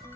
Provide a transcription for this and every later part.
Hey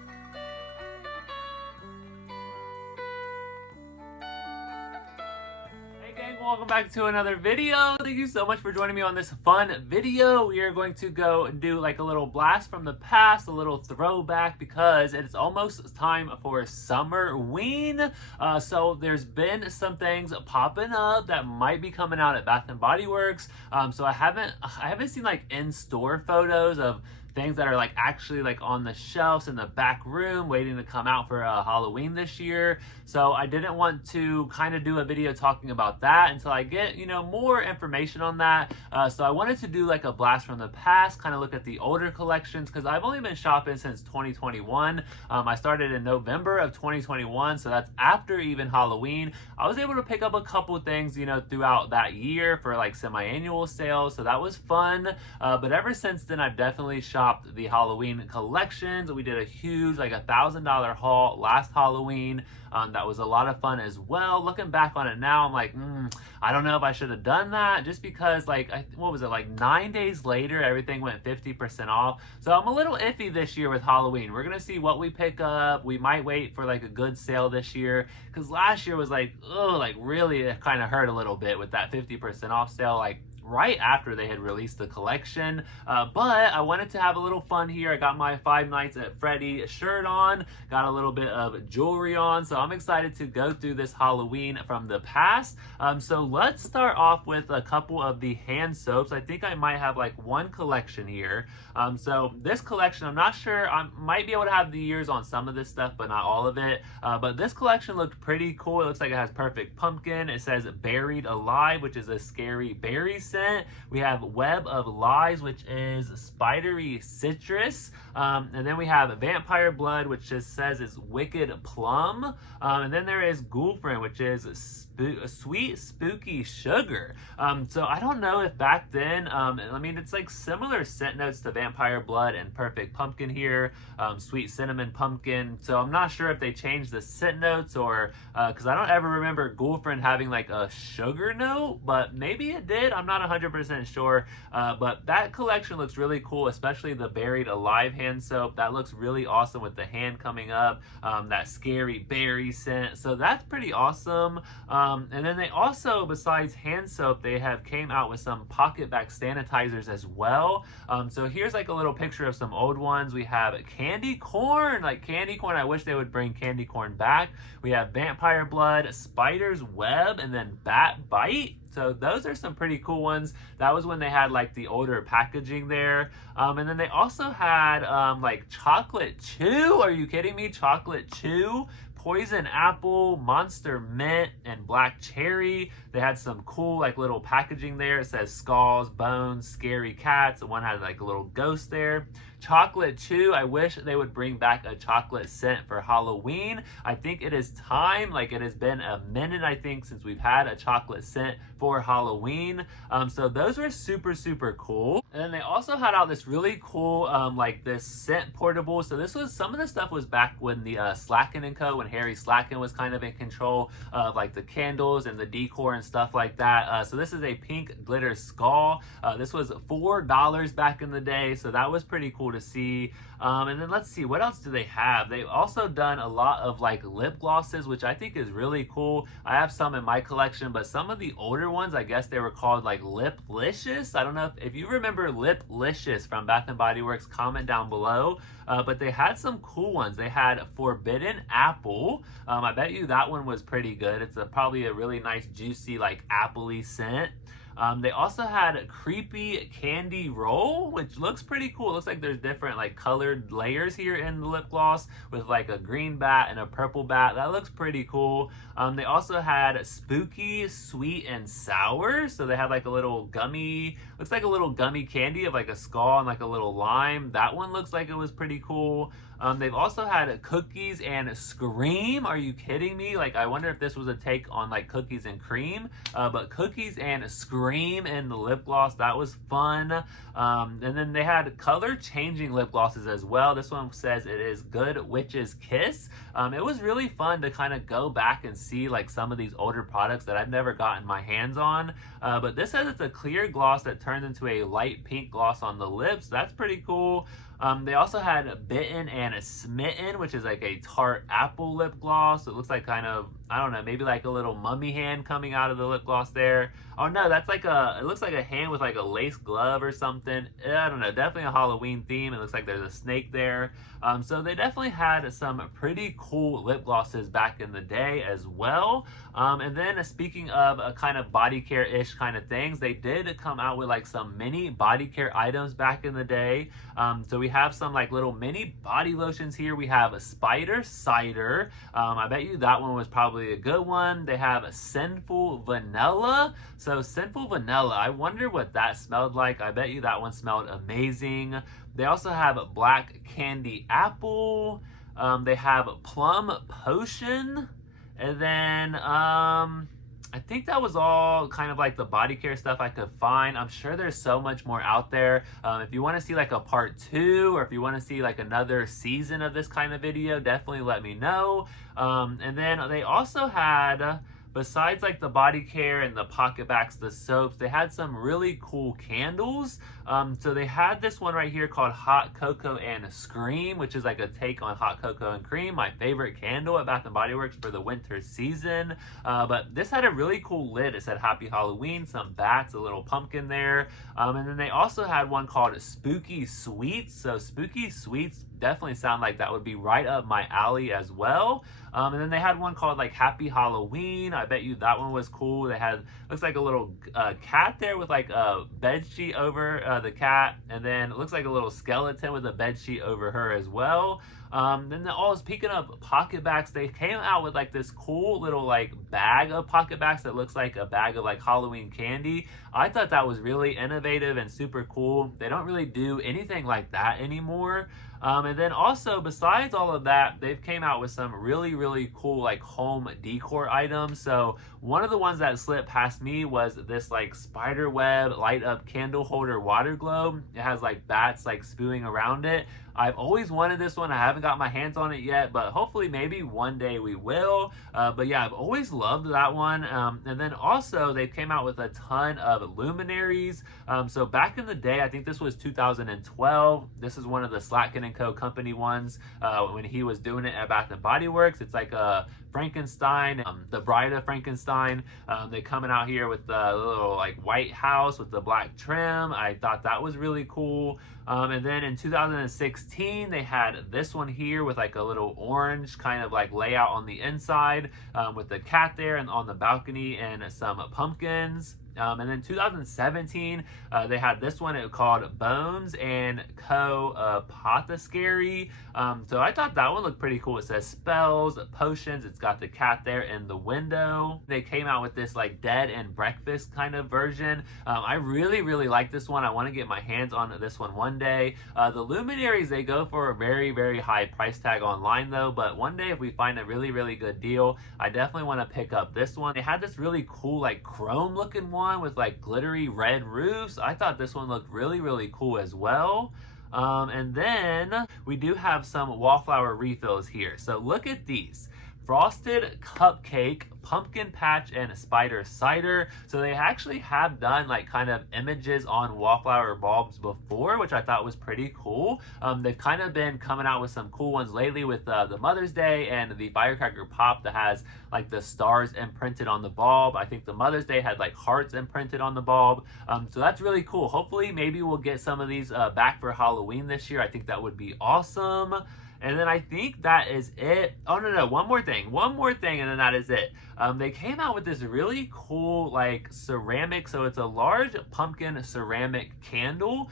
gang, welcome back to another video. Thank you so much for joining me on this fun video. We are going to go do like a little blast from the past, a little throwback, because it's almost time for Summerween. So there's been some things popping up that might be coming out at Bath and Body Works. So I haven't seen like in-store photos of things that are like actually like on the shelves in the back room waiting to come out for Halloween this year. So I didn't want to kind of do a video talking about that until I get, more information on that. So I wanted to do like a blast from the past, kind of look at the older collections, because I've only been shopping since 2021. I started in November of 2021, so that's after even Halloween. I was able to pick up a couple things, throughout that year for like semi-annual sales, so that was fun. But ever since then, I've definitely shopped the Halloween collections. We did a huge, like $1,000 haul last Halloween. That was a lot of fun as well. Looking back on it now, I'm like, I don't know if I should have done that, just because like, what was it, like 9 days later, everything went 50% off. So I'm a little iffy this year with Halloween. We're gonna see what we pick up. We might wait for like a good sale this year, because last year was like, really, it kind of hurt a little bit with that 50% off sale, like right after they had released the collection. But I wanted to have a little fun here. I got my Five Nights at Freddy shirt on, got a little bit of jewelry on, so I'm excited to go through this Halloween from the past. So let's start off with a couple of the hand soaps. I think I might have like one collection here. So this collection, I'm not sure, I might be able to have the years on some of this stuff, but not all of it. But this collection looked pretty cool. It looks like it has Perfect Pumpkin. It says Buried Alive, which is a scary berry scent. We have Web of Lies, which is spidery citrus. And then we have Vampire Blood, which just says it's Wicked Plum. And then there is Ghoulfriend, which is sweet spooky sugar. So I don't know if back then, I mean, it's like similar scent notes to Vampire Blood and Perfect Pumpkin here, Sweet Cinnamon Pumpkin. So I'm not sure if they changed the scent notes, or because I don't ever remember Ghoulfriend having like a sugar note, but maybe it did. I'm not 100% sure. But that collection looks really cool, especially the Buried Alive hand soap. That looks really awesome with the hand coming up, that scary berry scent. So that's pretty awesome. And then they also, besides hand soap, they have came out with some PocketBac sanitizers as well. So here's like a little picture of some old ones. We have candy corn, like candy corn. I wish they would bring candy corn back. We have Vampire Blood, Spider's Web, and then Bat Bite. So those are some pretty cool ones. That was when they had like the older packaging there. And then they also had like Chocolate Chew. Are you kidding me? Chocolate Chew, Poison Apple, Monster Mint, and Black Cherry. They had some cool like little packaging there. It says Skulls, Bones, Scary Cats. The one had like a little ghost there. Chocolate Chew, I wish they would bring back a chocolate scent for Halloween. I think it is time. Like, it has been a minute, I think, since we've had a chocolate scent for Halloween. So those were super, super cool. And then they also had out this really cool, like this scent portable. So this was, some of the stuff was back when the Slatkin Co, when Harry Slatkin was kind of in control of like the candles and the decor and stuff like that. So this is a pink glitter skull. This was $4 back in the day. So that was pretty cool to see. And then let's see, what else do they have? They've also done a lot of like lip glosses, which I think is really cool. I have some in my collection, but some of the older ones, I guess they were called like Liplicious. I don't know if you remember Liplicious from Bath and Body Works, comment down below. But they had some cool ones. They had Forbidden Apple. I bet you that one was pretty good. It's probably a really nice, juicy, like appley scent. They also had Creepy Candy Roll, which looks pretty cool. It looks like there's different like colored layers here in the lip gloss, with like a green bat and a purple bat. That looks pretty cool. They also had Spooky Sweet and Sour. So they had like a little gummy, looks like a little gummy candy of like a skull and like a little lime. That one looks like it was pretty cool. They've also had Cookies and Scream. Are you kidding me? Like, I wonder if this was a take on like Cookies and Cream. But Cookies and Scream in the lip gloss, that was fun. And then they had color changing lip glosses as well. This one says it is Good Witch's Kiss. It was really fun to kind of go back and see like some of these older products that I've never gotten my hands on. But this says it's a clear gloss that turns into a light pink gloss on the lips. That's pretty cool. They also had Bitten and Smitten, which is like a tart apple lip gloss. It looks like kind of, I don't know, maybe like a little mummy hand coming out of the lip gloss there. Oh no, that's like it looks like a hand with like a lace glove or something. I don't know, definitely a Halloween theme. It looks like there's a snake there. So they definitely had some pretty cool lip glosses back in the day as well. And then speaking of a kind of body care-ish kind of things, they did come out with like some mini body care items back in the day. So we have some like little mini body lotions here. We have a Spider Cider. I bet you that one was probably a good one. They have a Sinful Vanilla. So Sinful Vanilla, I wonder what that smelled like. I bet you that one smelled amazing. They also have Black Candy Apple. They have Plum Potion. And then I think that was all kind of like the body care stuff I could find. I'm sure there's so much more out there. If you want to see like a part 2, or if you want to see like another season of this kind of video, definitely let me know. And then they also had, besides like the body care and the PocketBacs, the soaps, they had some really cool candles. So they had this one right here called Hot Cocoa and Scream, which is like a take on Hot Cocoa and Cream, my favorite candle at Bath & Body Works for the winter season. But this had a really cool lid. It said Happy Halloween, some bats, a little pumpkin there. And then they also had one called Spooky Sweets. So Spooky Sweets definitely sound like that would be right up my alley as well. And then they had one called like Happy Halloween. I bet you that one was cool. They had, looks like a little cat there with like a bed sheet over the cat, and then it looks like a little skeleton with a bed sheet over her as well. Then speaking of PocketBacs, they came out with like this cool little like bag of PocketBacs that looks like a bag of like Halloween candy. I thought that was really innovative and super cool. They don't really do anything like that anymore. And then also, besides all of that, they've came out with some really, really cool like home decor items. So one of the ones that slipped past me was this like spider web light up candle holder water globe. It has like bats like spewing around it. I've always wanted this one. I haven't got my hands on it yet, but hopefully maybe one day we will. But yeah, I've always loved that one. And then also they came out with a ton of luminaries. So back in the day, I think this was 2012. This is one of the Slatkin Co company ones when he was doing it at Bath & Body Works. It's like a Frankenstein, the Bride of Frankenstein. They coming out here with the little like white house with the black trim. I thought that was really cool. And then in 2016, they had this one here with like a little orange kind of like layout on the inside with the cat there and on the balcony and some pumpkins. And then 2017, they had this one called Bones and Co. Apothecary. So I thought that one looked pretty cool. It says spells, potions. It's got the cat there in the window. They came out with this like dead and breakfast kind of version. I really, really like this one. I want to get my hands on this one day. The luminaries, they go for a very, very high price tag online though. But one day if we find a really, really good deal, I definitely want to pick up this one. They had this really cool like chrome looking one with like glittery red roofs. I thought this one looked really, really cool as well. And then we do have some wallflower refills here. So look at these. Frosted Cupcake, Pumpkin Patch, and Spider Cider. So they actually have done like kind of images on wallflower bulbs before, which I thought was pretty cool. They've kind of been coming out with some cool ones lately with the Mother's Day and the Firecracker Pop that has like the stars imprinted on the bulb. I think the Mother's Day had like hearts imprinted on the bulb. So that's really cool. Hopefully maybe we'll get some of these back for Halloween this year. I think that would be awesome. And then I think that is it. Oh, no, one more thing, and then that is it. They came out with this really cool, like, ceramic, so it's a large pumpkin ceramic candle.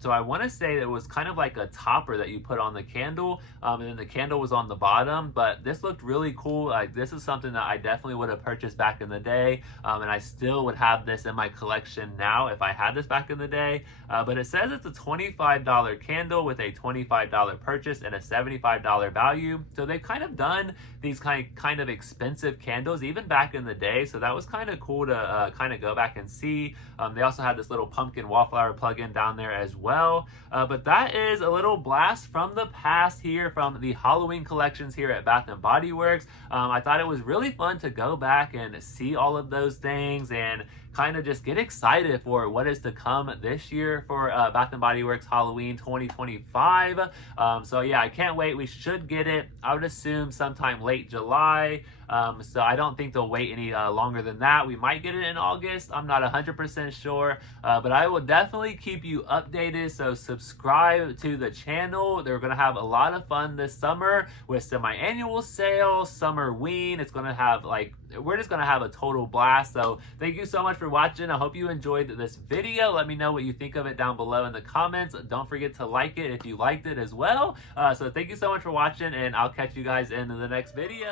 So I want to say that it was kind of like a topper that you put on the candle, and then the candle was on the bottom, but this looked really cool. Like, this is something that I definitely would have purchased back in the day, and I still would have this in my collection now if I had this back in the day. But it says it's a $25 candle with a $25 purchase and a $75 value. So they've kind of done these kind of expensive candles even back in the day. So that was kind of cool to kind of go back and see. They also had this little pumpkin wallflower plug-in down there as well. But that is a little blast from the past here from the Halloween collections here at Bath & Body Works. I thought it was really fun to go back and see all of those things and kind of just get excited for what is to come this year for Bath & Body Works Halloween 2025. So yeah, I can't wait. We should get it, I would assume, sometime late July. So I don't think they'll wait any longer than that. We might get it in August. I'm not 100% sure, but I will definitely keep you updated. So subscribe to the channel. They're going to have a lot of fun this summer with semi-annual sale, Summerween. It's going to have we're just going to have a total blast. So thank you so much for watching. I hope you enjoyed this video. Let me know what you think of it down below in the comments. Don't forget to like it if you liked it as well. So thank you so much for watching, and I'll catch you guys in the next video.